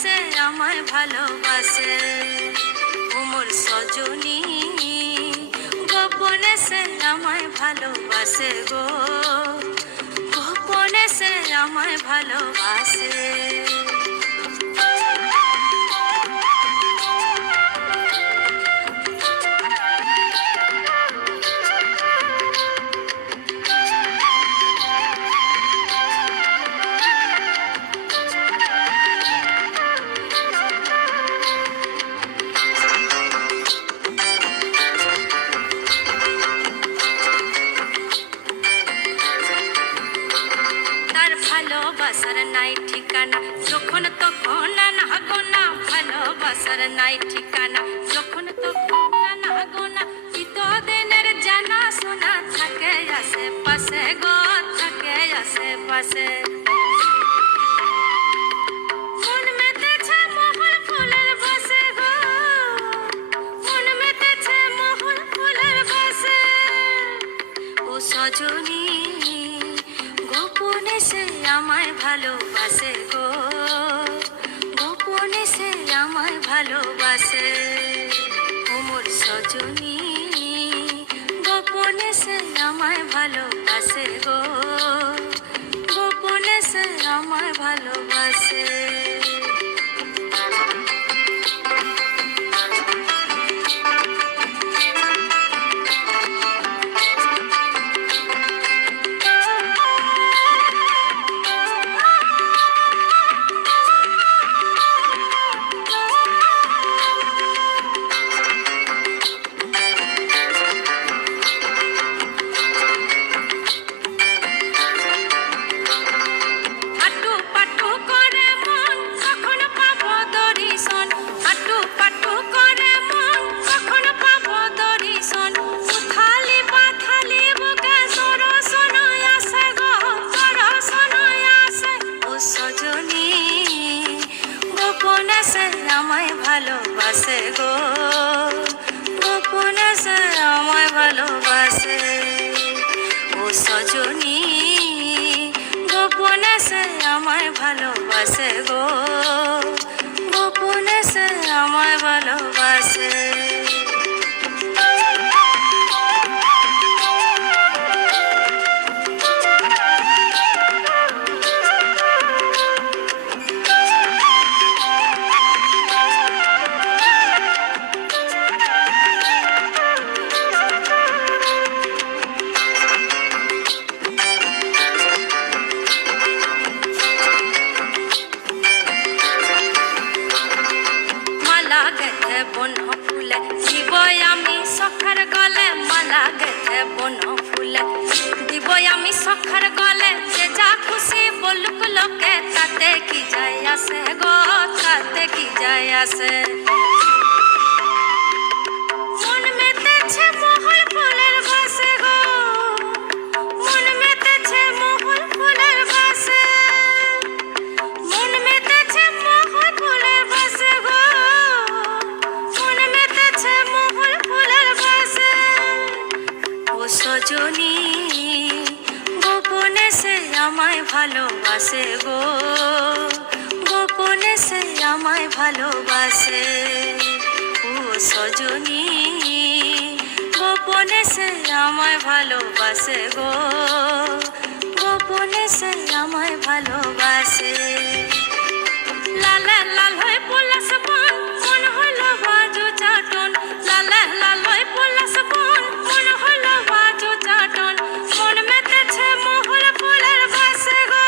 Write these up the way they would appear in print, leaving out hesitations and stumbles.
সে আমায় ভালোবাসে। ও মোর সজনী গোপনে সে আমায় ভালোবাসে গো, গোপনে সে আমায় ভালোবাসে। ভালোবাসার নাই ঠিকানা, যখন তখন না গোনা। ভালোবাসার নাই ঠিকানা, যখন তখন না গোনা। চিতদিনের জানা শোনা থাকে আশেপাশে গো, থাকে আশেপাশে। মন মেতেছে মহল ফুলের বাসে গো, মন মেতেছে মহল ফুলের বাসে। ও সজনী গোপনে সে আমায় ভালোবাসে গো, গোপনে সে আমায় ভালোবাসে। ও মোর সজনী গোপনে সে আমায় ভালোবাসে গো, গোপনে সে আমায় ভালোবাসে। আমায় ভালোবাসে গো, গোপনে সে আমায় ভালোবাসে। ও সজনী গোপনে সে আমায় ভালোবাসে গো, গোপনে সে আমায় ভালোবাসে। বন ফুলে দিব আমি সখার গলে, মালা গেথে বন ফুলে দিব আমি সখার গলে। যে যা খুশি বলুক লোকে, তাতে কি যায় আসে গো, তাতে কি যায় আসে। মন মেতেছে মহল ফুলের বাসে গো, মন মেতেছে মহল ফুলের বাসে। মন মেতেছে মহল ফুলের বাসে গো, সজনী গোপনে সে আমায় ভালোবাসে গো, গোপনে সে আমায় ভালোবাসে। ও সজনী গোপনে সে আমায় ভালোবাসে গো, গোপনে সে আমায় ভালোবাসে। লালে লাল হয়ে পলাশ বন, মন হলো বাজু চাটন। লালে লাল হয়ে পলাশ বন, মন হলো বাজু চাটন। মন মেতেছে মহল ফুলের বাসে গো,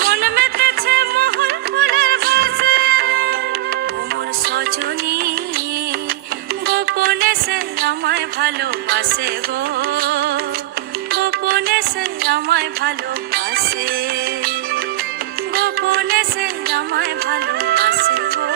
মন মেতেছে মহল ফুলের বাসে। ও মোর সজনী গোপনে সে আমায় ভালোবাসে গো, গোপনে সে আমায় ভালোবাসে, গোপনে সে আমায় ভালোবাসে গো।